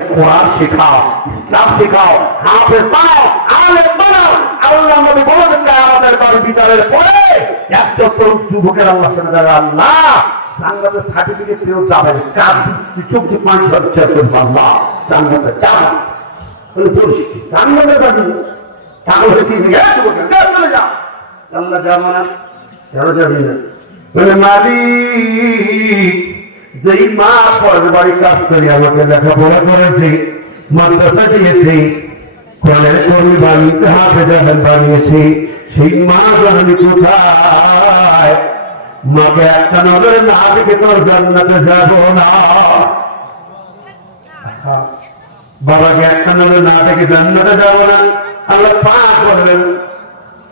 কোরআন শেখাও, ইসলাম শেখাও, হাফেজ বানাও, আলেম বানাও। আল্লাহ নবী বলেছেন যে আমাদের বাড়ি বিচারের পরে একজন যুবকের আল্লাহ দাঁড়ায় আল্লাহ, জান্নাতের সার্টিফিকেট পেয়েও যাবে চার দিন চোখ পানি ঝরছে আল্লাহ। বলিস জান্নাতে যাবি টাকা হয়েছে যা যুবকের চলে যা। আল্লাহ যাব না কেন যাবি না। বলে, মালিক যেই মা পরের বাড়ি কাজ করে আমাকে লেখাপড়া করেছে, মাদ্রাসা দিয়েছে বানিয়েছে, সেই মা জানি কোথায়? মাকে একটা নজরে না দেখে তোর জান্নাতে যাব না। বাবাকে একটা নজরে না দেখে জান্নাতে যাব না। আল্লাহ পা করবেন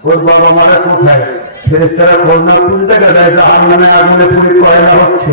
ওর বাবা মারা কোথায়? ফেরেস্তারা করোনা কোন জায়গা দেয় জাহান নামে আগুনে পুরি কয়লা হচ্ছে।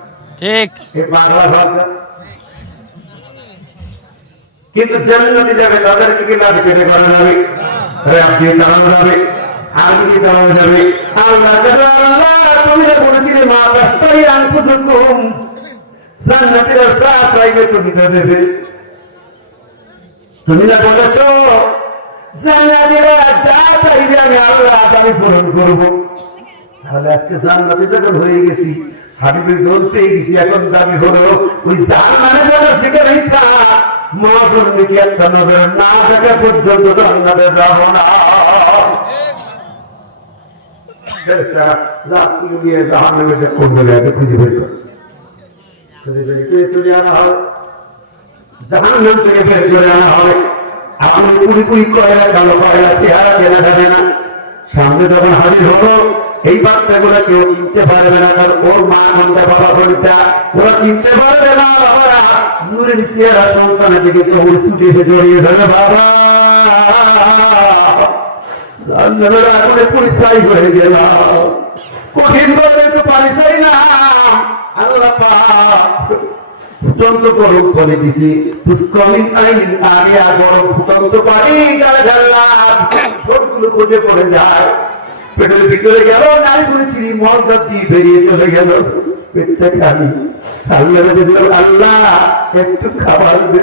ঠিক। কিন্তু জান্নাতি যাবে, তাদেরকে কি লাঠি কেটে করা যাবে? দিয়ে চালানো যাবে আর্মি দিয়ে চালানো যাবে। আল্লাহ আল্লাহ, তুমি যে বলেছিলে, মা রাস্তায় আনফুসুকুম জান্নাতের রাস্তা চাইবে তুমি তো দেবে। তুমি না বলেছ, জান্নাতিরা যা চাইবে আমি আল্লাহ আমি পূরণ করব। তাহলে আজকে জান্নাতে যখন হয়ে গেছি সার্টিফিকেট যখন পেয়ে গেছি, এখন দাবি হলো ওই জান মানে বলো সেখানে মা বলবে কি, একটা নজর না পর্যন্ত জান্নাতে যাবে না। সামনে যখন হাজির হলো এই বাচ্চাগুলো কেউ চিনতে পারবে না, কারণ ওর মা কোনটা বাবা কোনটা ওরা চিনতে পারবে না বাবারা নূরের চেহারা সন্তানের দিকে কেউ ছুটে জড়িয়ে ধরে, বাবা! কঠিন তো না। করে আগে সবগুলো খুঁজে পড়ে যায়। পেটের ভিতরে গেল নাই করেছিলি মহাদার দিয়ে বেরিয়ে চলে গেল। পেটটাকে আমি আল্লাহ, একটু খাবার দে।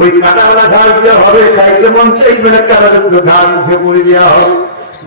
ওই কাটাওয়ালা ঘাস দেওয়া হবে, খাইতে মন চাইবে না, কাটাযুক্ত ঘাস মুখে পড়ে দেওয়া হবে।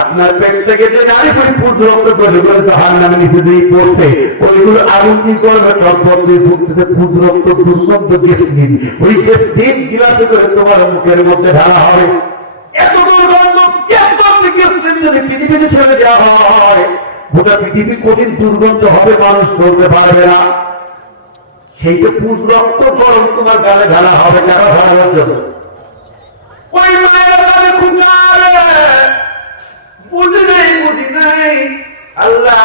আপনার পেট থেকে যে নারী পুজ রক্ত করে করে জাহান নামে নিচে যেই পড়ছে, ওইগুলো আগুন কি করবে? টকবক দিয়ে ফুটতেছে রক্ত, দুর্গন্ধ গ্যাস দিন ওই গ্যাস দিন গিলাসে করে তোমার মুখের মধ্যে ঢালা হবে। এত দুর্গন্ধ যদি পৃথিবীতে ছেড়ে দেওয়া হয়, গোটা পৃথিবী কঠিন দুর্গন্ধ হবে, মানুষ করতে পারবে না। সেইটা পুজ রক্ত গরম তোমার গালে ঢালা হবে, কেন ঢালানোর জন্য ওই মায়ের গালে আল্লাহ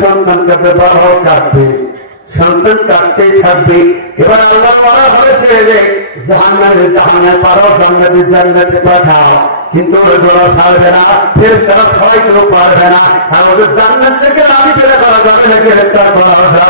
সন্তান এবার আল্লাহ হয়েছে কিন্তু না ফের পারবে না। থেকে আমি করা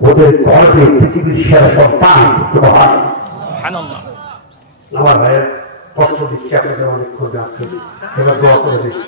ওদের গর্বে পৃথিবীর সেরা সন্তান সুবহান। আমার ভাইয়ের কষ্ট দিচ্ছে আপনাদের অনেক করবে আপনি এবার দোয়া করে দিচ্ছি।